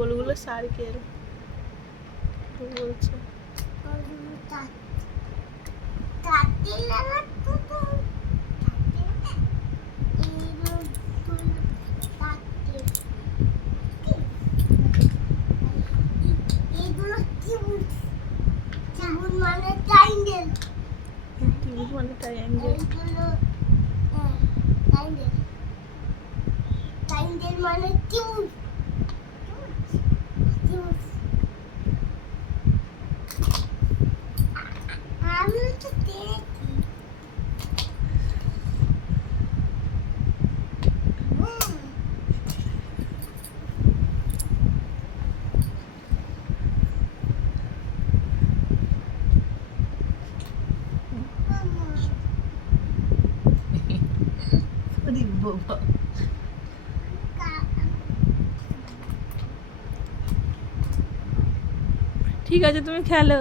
গোলগুলো circle বলছে। মানে triangle triangle মানে ত্রিভুজ আমি তো দেখি হুম মামা আরে বাবা ঠিক আছে তুমি খেলো